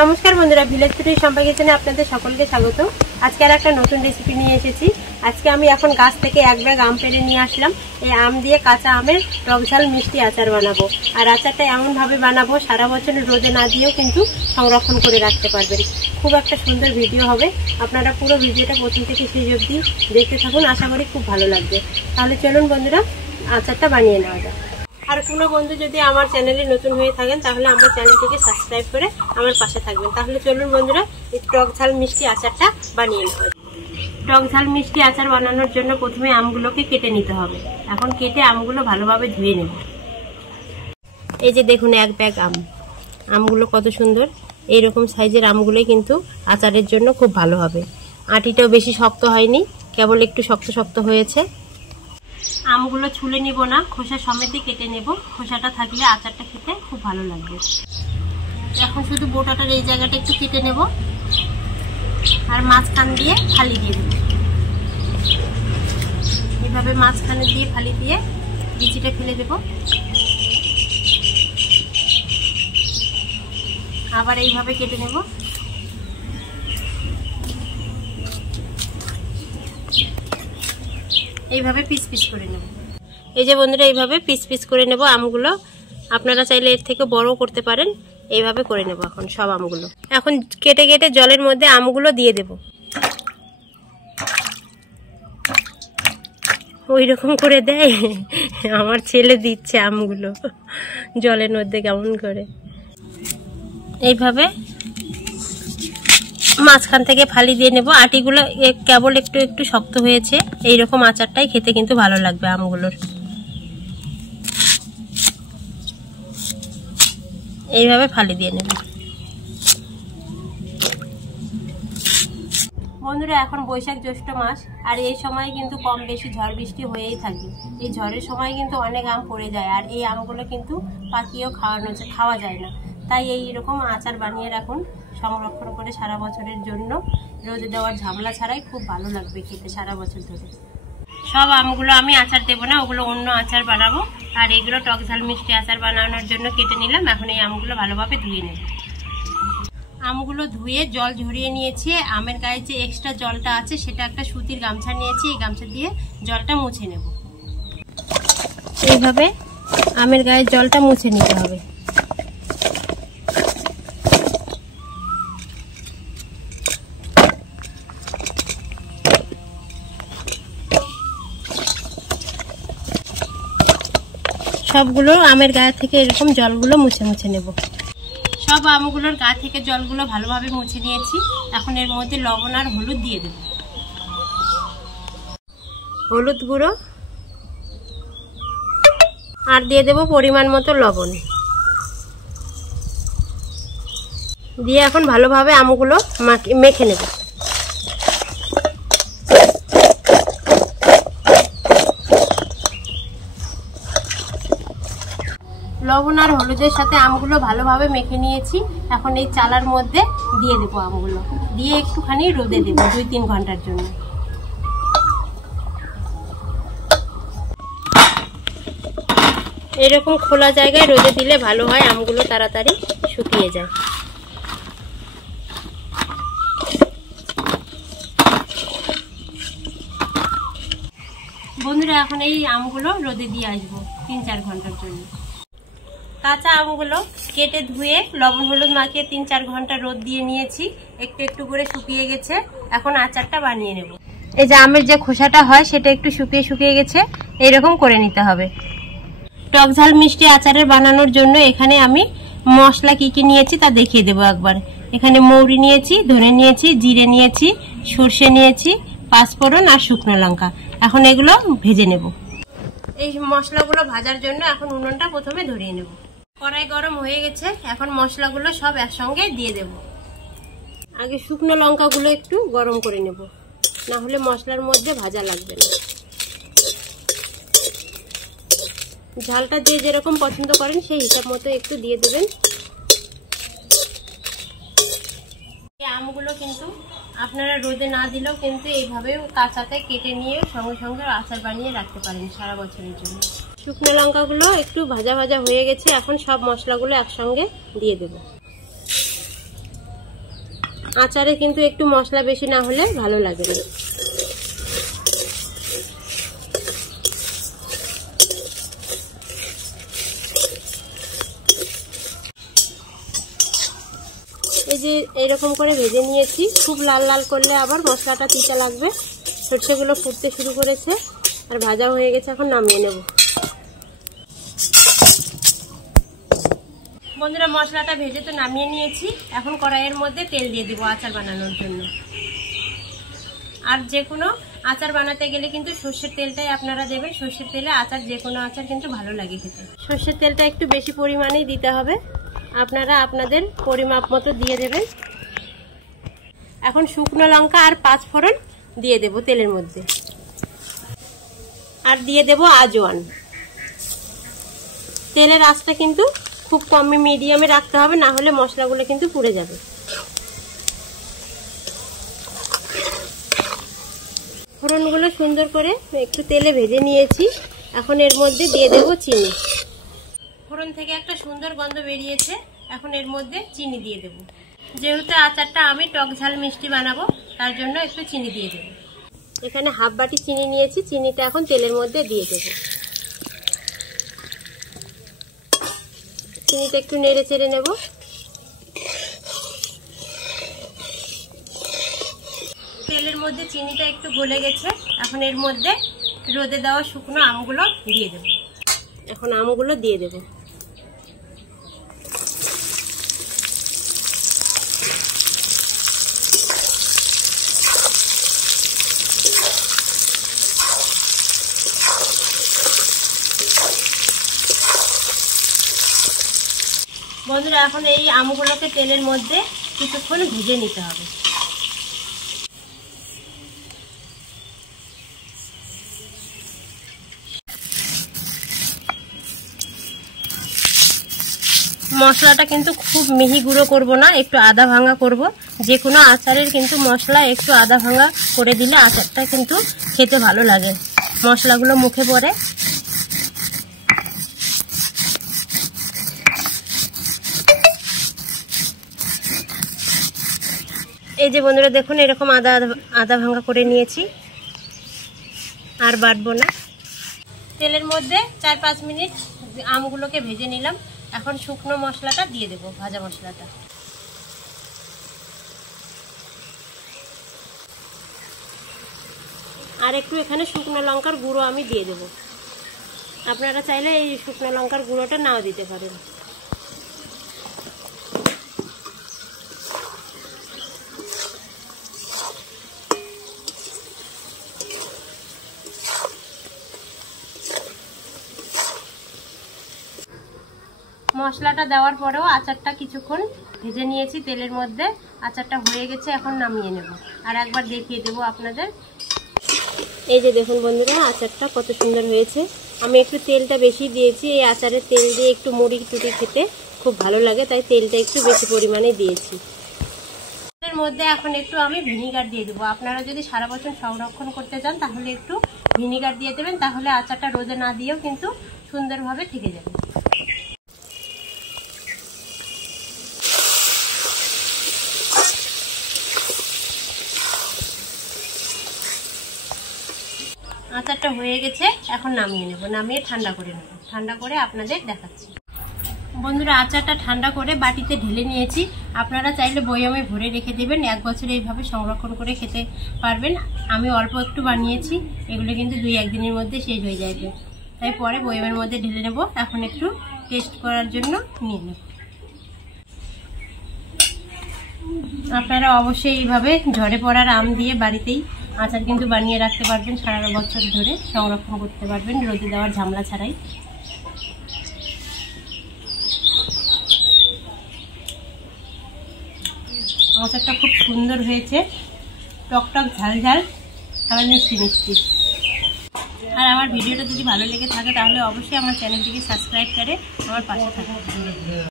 নমস্কার বন্ধুরা, village food সম্পর্কে কিচেনে আপনাদের সকলকে স্বাগত। আজকে আর একটা নতুন রেসিপি নিয়ে এসেছি। আজকে আমি এখন গাছ থেকে এক ব্যাগ আম পেড়ে নিয়ে আসলাম। এই আম দিয়ে কাঁচা আমের টকঝাল মিষ্টি আচার বানাবো। আর আচারটা এমনভাবে বানাবো সারা বছর রোদে না দিয়েও কিন্তু সংরক্ষণ করে রাখতে পারবেন। খুব একটা সুন্দর ভিডিও হবে, আপনারা পুরো ভিডিওটা প্রথম থেকে শেষ অবধি দেখতে থাকুন, আশা করি খুব ভালো লাগবে। তাহলে চলুন বন্ধুরা, আচারটা বানিয়ে নেওয়া যাক। আর কোনো বন্ধু যদি আমার চ্যানেলে নতুন হয়ে থাকেন তাহলে আমার চ্যানেলটিকে সাবস্ক্রাইব করে আমার পাশে থাকবেন। তাহলে চলুন বন্ধুরা, এই টক ঝাল মিষ্টি আচারটা বানিয়ে নেওয়া যায়। টক ঝাল মিষ্টি আচার বানানোর জন্য প্রথমে আমগুলোকে কেটে নিতে হবে। এখন কেটে আমগুলো ভালোভাবে ধুয়ে নেব। এই যে দেখুন, এক ব্যাগ আমগুলো কত সুন্দর। এইরকম সাইজের আমগুলোই কিন্তু আচারের জন্য খুব ভালো হবে। আটিটাও বেশি শক্ত হয়নি, কেবল একটু শক্ত শক্ত হয়েছে। আমগুলো ছুলে নিব না, খোসা সমেতই কেটে নেব। খোসাটা থাকলে আচারটা খেতে খুব ভালো লাগবে। এখন শুধু বোটাটার এই জায়গাটা একটু কেটে নেব আর মাঝখান দিয়ে ফালি দিয়ে দেব। এভাবে মাঝখানে দিয়ে ফালি দিয়ে বিচিটা ফেলে দেব। আবার এইভাবে কেটে নেব। এইভাবে পিস পিস করে নেব। এই যে বন্ধুরা, এইভাবে পিস পিস করে নেব আমগুলো। আপনারা চাইলে এর থেকে বড় করতে পারেন। এইভাবে করে নেব এখন সব আমগুলো। এখন কেটে কেটে জলের মধ্যে আমগুলো দিয়ে দেব। ওই রকম করে দেয়, আমার ছেলে দিচ্ছে আমগুলো জলের মধ্যে কেমন করে। এইভাবে মাঝখান থেকে ফালি দিয়ে নেব। আটিগুলো কেবল একটু একটু শক্ত হয়েছে। এইরকম আচারটাই খেতে কিন্তু ভালো লাগবে আমগুলোর। এইভাবে ফালি দিয়ে নেব। বন্ধুরা, এখন বৈশাখ জ্যৈষ্ঠ মাস, আর এই সময় কিন্তু কম বেশি ঝড় বৃষ্টি হয়েই থাকে। এই ঝড়ের সময় কিন্তু অনেক আম পড়ে যায়, আর এই আমগুলো কিন্তু পাকিয়েও খাওয়া যায় না। তাই এইরকম আচার বানিয়ে রাখুন, সংরক্ষণ করে সারা বছরের জন্য। রোদে দেওয়ার ঝামেলা ছাড়াই খুব ভালো লাগবে খেতে সারা বছর ধরে। সব আমগুলো আমি আচার দেবো না, ওগুলো অন্য আচার বানাবো। আর এগুলো টক ঝাল মিষ্টি আচার বানানোর জন্য কেটে নিলাম। এখন এই আমগুলো ভালোভাবে ধুয়ে নেব। আমগুলো ধুয়ে জল ঝরিয়ে নিয়েছি। আমের গায়ে যে এক্সট্রা জলটা আছে সেটা একটা সুতির গামছা নিয়েছি। এই গামছা দিয়ে জলটা মুছে নেব। এইভাবে আমের গায়ে জলটা মুছে নিতে হবে। সবগুলো আমের গায়ে থেকে এরকম জলগুলো মুছে মুছে নেব। সব আমগুলোর গা থেকে জলগুলো ভালোভাবে মুছে নিয়েছি। এখন এর মধ্যে লবণ আর হলুদ দিয়ে দেব। হলুদ গুঁড়ো আর দিয়ে দেব পরিমাণ মতো লবণ দিয়ে এখন ভালোভাবে আমগুলো মেখে নেব। লবণ আর হলুদের সাথে আমগুলো ভালোভাবে মেখে নিয়েছি। এখন এই চালার মধ্যে দিয়ে দেবো আমগুলো, দিয়ে একটুখানি রোদে দেবো 2-3 ঘন্টার জন্য। এরকম খোলা জায়গায় রোদে দিলে ভালো হয়, আমগুলো তাড়াতাড়ি শুকিয়ে যায়। বন্ধুরা, এখন এই আমগুলো রোদে দিয়ে আসবো 3-4 ঘন্টার জন্য। কাঁচা আমগুলো কেটে ধুয়ে লবণ হলুদ মাখিয়ে 3-4 ঘন্টা রোদ দিয়ে নিয়েছি। একটু একটু করে শুকিয়ে গেছে। এখন আচারটা বানিয়ে নেব। এই যে আমের যে খোসাটা হয় সেটা একটু শুকিয়ে শুকিয়ে গেছে, এইরকম করে নিতে হবে। টক ঝাল মিষ্টি আচারের বানানোর জন্য এখানে আমি মশলা কি কি নিয়েছি তা দেখিয়ে দেবো একবার। এখানে মৌরি নিয়েছি, ধনে নিয়েছি, জিরে নিয়েছি, সর্ষে নিয়েছি, পাঁচফোড়ন আর শুকনো লঙ্কা। এখন এগুলো ভেজে নেব। এই মশলাগুলো ভাজার জন্য এখন উনুনটা প্রথমে ধরিয়ে নেব। কড়াই গরম হয়ে গেছে, এখন মশলাগুলো সব একসঙ্গে দিয়ে দেব। আগে শুকনো লঙ্কাগুলো একটু গরম করে নেব, না হলে মশলার মধ্যে ভাজা লাগবে না। ঝালটা যে যেরকম পছন্দ করেন সেই হিসাব মতো একটু দিয়ে দেবেন। এই আমগুলো কিন্তু আপনারা রোদে না দিলেও কিন্তু এইভাবে কাঁচাতে কেটে নিয়ে সঙ্গে সঙ্গে আচার বানিয়ে রাখতে পারেন সারা বছরের জন্য। শুকনো লঙ্কাগুলো একটু ভাজা ভাজা হয়ে গেছে। এখন সব মশলাগুলো একসঙ্গে দিয়ে দেব। আচারে কিন্তু একটু মশলা বেশি না হলে ভালো লাগে না। এই যে এইরকম করে ভেজে নিয়েছি। খুব লাল লাল করলে আবার মশলাটা তিতা লাগবে। সরষেগুলো ফুটতে শুরু করেছে আর ভাজা হয়ে গেছে, এখন নামিয়ে নেব। বন্ধুরা, মশলাটা ভেজে তো নামিয়ে নিয়েছি। এখন কড়াইয়ের মধ্যে তেল দিয়ে দিব আচার বানানোর জন্য। আর যে কোনো আচার বানাতে গেলে কিন্তু সর্ষের তেলটাই আপনারা দেবেন। সর্ষের তেলে আচার, যে কোনো আচার কিন্তু ভালো লাগে খেতে। সর্ষের তেলটা একটু বেশি পরিমাণেই দিতে হবে, আপনারা আপনাদের পরিমাপ মতো দিয়ে দেবেন। এখন শুকনো লঙ্কা আর 5 ফোড়ন দিয়ে দেব তেলের মধ্যে, আর দিয়ে দেব আজওয়ান। তেলের আঁচটা কিন্তু খুব কমে মিডিয়ামে রাখতে হবে, না হলে মশলাগুলো কিন্তু পুড়ে যাবে। ফোড়নগুলো সুন্দর করে একটু তেলে ভেজে নিয়েছি। এখন এর মধ্যে দিয়ে দেব চিনি। ফোড়ন থেকে একটা সুন্দর গন্ধ বেরিয়েছে, এখন এর মধ্যে চিনি দিয়ে দেব। যেহেতু আচারটা আমি টক ঝাল মিষ্টি বানাবো, তার জন্য একটু চিনি দিয়ে দেব। এখানে হাফ বাটি চিনি নিয়েছি, চিনিটা এখন তেলের মধ্যে দিয়ে দেব। চিনিটা একটু নেড়ে চেড়ে নেব। তেলের মধ্যে চিনিটা একটু গলে গেছে, এখন এর মধ্যে রোদে দেওয়া শুকনো আমগুলো দিয়ে দেব। এখন আমগুলো দিয়ে দেব। বন্ধুরা, এখন এই আমগুলোকে তেলের মধ্যে কিছুক্ষণ ভেজে নিতে হবে। মশলাটা কিন্তু খুব মিহি গুঁড়ো করব না, একটু আদা ভাঙা করব। যে কোনো আচারের কিন্তু মশলা একটু আদা ভাঙা করে দিলে আচারটা কিন্তু খেতে ভালো লাগে, মশলাগুলো মুখে পড়ে। এই যে বন্ধুরা দেখুন, এরকম আদা ভাঙা করে নিয়েছি, আর বাটবো না। তেলের মধ্যে 4-5 মিনিট আমগুলোকে ভেজে নিলাম। এখন শুকনো মশলাটা দিয়ে দেব, ভাজা মশলাটা। আর একটু এখানে শুকনো লঙ্কার গুঁড়ো আমি দিয়ে দেব। আপনারা চাইলে এই শুকনো লঙ্কার গুঁড়োটা নাও দিতে পারেন। মশলাটা দেওয়ার পরেও আচারটা কিছুক্ষণ ভেজে নিয়েছি তেলের মধ্যে। আচারটা হয়ে গেছে, এখন নামিয়ে নেব। আর একবার দেখিয়ে দেব আপনাদের। এই যে দেখুন বন্ধুরা, আচারটা কত সুন্দর হয়েছে। আমি একটু তেলটা বেশি দিয়েছি। এই আচারের তেল দিয়ে একটু মুড়ি টুটি খেতে খুব ভালো লাগে, তাই তেলটা একটু বেশি পরিমাণে দিয়েছি। এর মধ্যে এখন একটু আমি ভিনিগার দিয়ে দেবো। আপনারা যদি সারা বছর সংরক্ষণ করতে চান তাহলে একটু ভিনিগার দিয়ে দেবেন, তাহলে আচারটা রোদে না দিয়েও কিন্তু সুন্দরভাবে থেকে যাবে। আচারটা হয়ে গেছে, এখন নামিয়ে নেব। নামিয়ে ঠান্ডা করে নেব। ঠান্ডা করে আপনাদের দেখাচ্ছি। বন্ধুরা, আচারটা ঠান্ডা করে বাটিতে ঢেলে নিয়েছি। আপনারা চাইলে বয়ামে ভরে রেখে দেবেন, 1 বছর এইভাবে সংরক্ষণ করে খেতে পারবেন। আমি অল্প একটু বানিয়েছি, এগুলো কিন্তু 2-1 দিনের মধ্যে শেষ হয়ে যাবে, তাই পরে বয়ামের মধ্যে ঢেলে নেব। এখন একটু টেস্ট করার জন্য নিয়ে নেব। আপনারা অবশ্যই এইভাবে ঝরে পড়ার আম দিয়ে বাড়িতেই আচার কিন্তু বানিয়ে রাখতে পারবেন, সারা বছর ধরে সংরক্ষণ করতে পারবেন রোদে দেওয়ার ঝামেলা ছাড়াই। আচারটা খুব সুন্দর হয়েছে, টকটক ঝাল ঝাল, আবার মিষ্টি মিষ্টি। আর আমার ভিডিওটা যদি ভালো লেগে থাকে তাহলে অবশ্যই আমার চ্যানেলটিকে সাবস্ক্রাইব করে আমার পাশে থাকবেন।